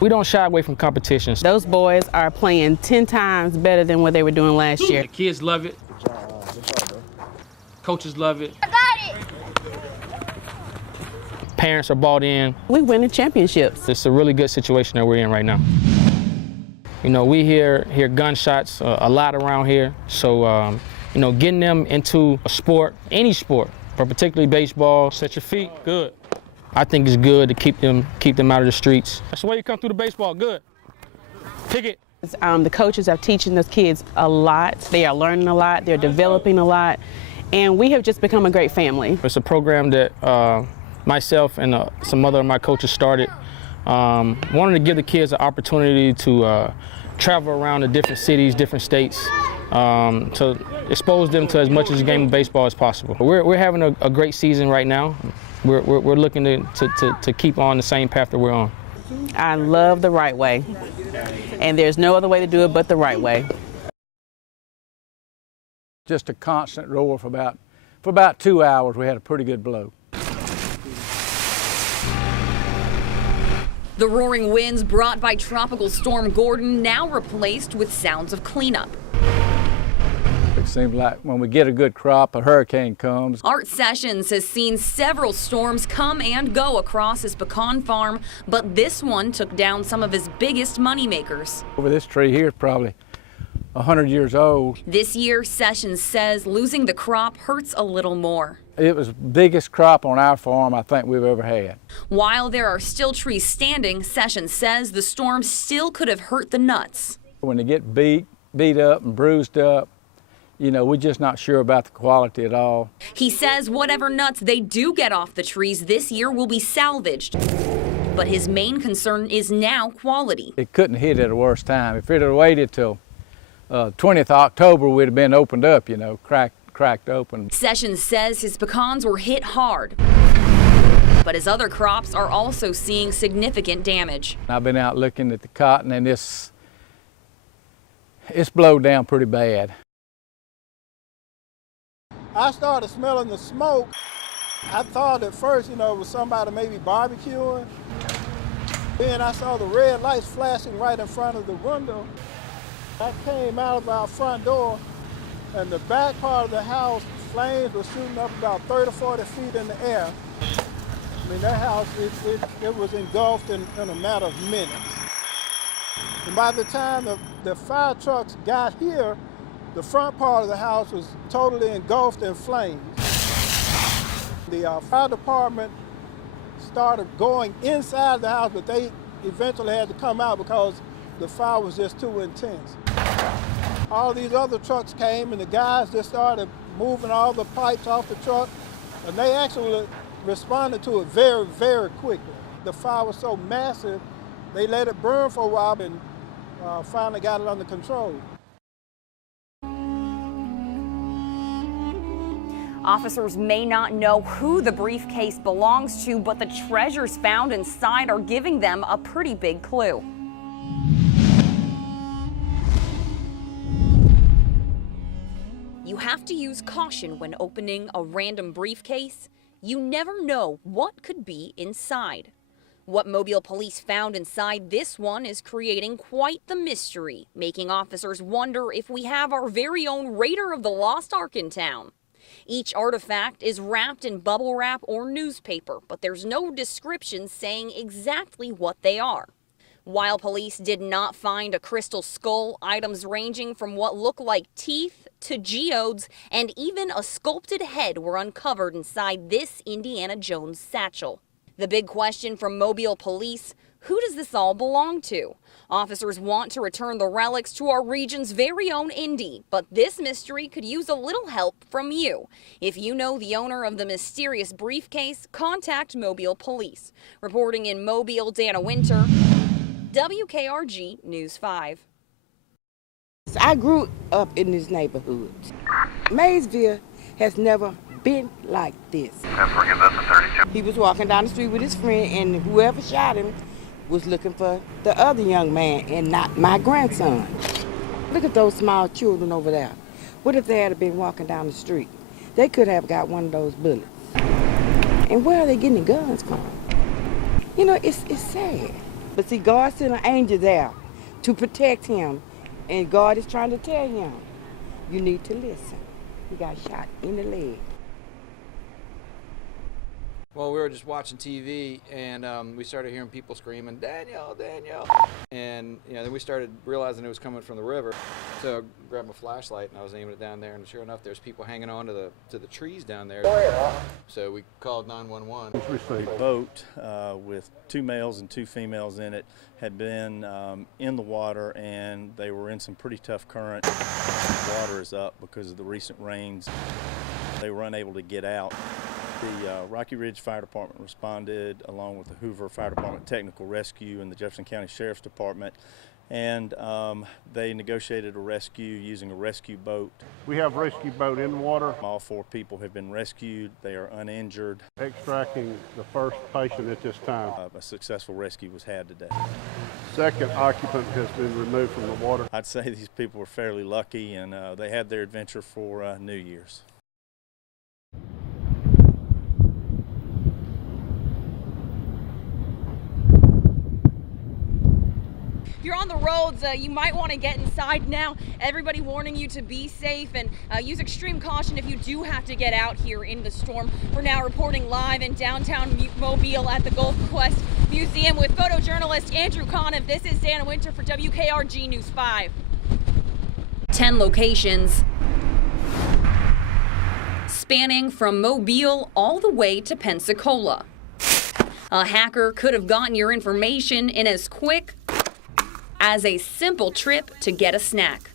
We don't shy away from competitions. Those boys are playing 10 times better than what they were doing last year. The kids love it. Coaches love it. I got it. Parents are bought in. We winning championships. It's a really good situation that we're in right now. You know, we hear gunshots a lot around here. So, you know, getting them into a sport, any sport, but particularly baseball, set your feet, good. I think it's good to keep them out of the streets. That's the way you come through the baseball, good. Pick it. The coaches are teaching those kids a lot. They are learning a lot. They're developing a lot. And we have just become a great family. It's a program that myself and some other of my coaches started. Wanted to give the kids an opportunity to travel around to different cities, different states, to expose them to as much of the game of baseball as possible. We're having a great season right now. We're looking to keep on the same path that we're on. I love the right way, and there's no other way to do it but the right way. Just a constant roar for about 2 hours. We had a pretty good blow. The roaring winds brought by Tropical Storm Gordon now replaced with sounds of cleanup. It seems like when we get a good crop, a hurricane comes. Art Sessions has seen several storms come and go across his pecan farm, but this one took down some of his biggest moneymakers. Over this tree here is probably 100 years old. This year, Sessions says losing the crop hurts a little more. It was the biggest crop on our farm I think we've ever had. While there are still trees standing, Sessions says the storm still could have hurt the nuts. When they get beat up and bruised up, you know, we're just not sure about the quality at all. He says whatever nuts they do get off the trees this year will be salvaged. But his main concern is now quality. It couldn't hit at a worse time. If it had waited till 20th October, we'd have been opened up, you know, cracked open. Sessions says his pecans were hit hard, but his other crops are also seeing significant damage. I've been out looking at the cotton, and it's blowed down pretty bad. I started smelling the smoke. I thought at first, you know, it was somebody maybe barbecuing. Then I saw the red lights flashing right in front of the window. I came out of our front door, and the back part of the house, flames were shooting up about 30 or 40 feet in the air. I mean, that house, it was engulfed in a matter of minutes. And by the time the fire trucks got here, the front part of the house was totally engulfed in flames. The fire department started going inside the house, but they eventually had to come out because the fire was just too intense. All these other trucks came, and the guys just started moving all the pipes off the truck, and they actually responded to it very, very quickly. The fire was so massive, they let it burn for a while and finally got it under control. Officers may not know who the briefcase belongs to, but the treasures found inside are giving them a pretty big clue. You have to use caution when opening a random briefcase. You never know what could be inside. What Mobile police found inside this one is creating quite the mystery, making officers wonder if we have our very own Raider of the Lost Ark in town. Each artifact is wrapped in bubble wrap or newspaper, but there's no description saying exactly what they are. While police did not find a crystal skull, items ranging from what look like teeth to geodes and even a sculpted head were uncovered inside this Indiana Jones satchel. The big question from Mobile police, who does this all belong to? Officers want to return the relics to our region's very own Indy, but this mystery could use a little help from you. If you know the owner of the mysterious briefcase, contact Mobile Police. Reporting in Mobile, Dana Winter, WKRG News 5. I grew up in this neighborhood. Maysville has never been like this. He was walking down the street with his friend, and whoever shot him was looking for the other young man and not my grandson. Look at those small children over there. What if they had been walking down the street? They could have got one of those bullets. And where are they getting the guns from? You know, it's sad. But see, God sent an angel there to protect him. And God is trying to tell him, you need to listen. He got shot in the leg. Well, we were just watching TV, and we started hearing people screaming, "Daniel, Daniel!" And then we started realizing it was coming from the river. So I grabbed my flashlight and I was aiming it down there, and sure enough, there's people hanging on to the trees down there. So we called 911. A boat with 2 males and 2 females in it had been in the water, and they were in some pretty tough current. The water is up because of the recent rains. They were unable to get out. The Rocky Ridge Fire Department responded, along with the Hoover Fire Department Technical Rescue and the Jefferson County Sheriff's Department, and they negotiated a rescue using a rescue boat. We have a rescue boat in the water. All 4 people have been rescued. They are uninjured. Extracting the first patient at this time. A successful rescue was had today. Second occupant has been removed from the water. I'd say these people were fairly lucky, and they had their adventure for New Year's. If you're on the roads, you might want to get inside now. Everybody warning you to be safe and use extreme caution if you do have to get out here in the storm. We're now reporting live in downtown Mobile at the Gulf Quest Museum with photojournalist Andrew Conniff. This is Dana Winter for WKRG News 5. 10 locations spanning from Mobile all the way to Pensacola. A hacker could have gotten your information in as quick as a simple trip to get a snack.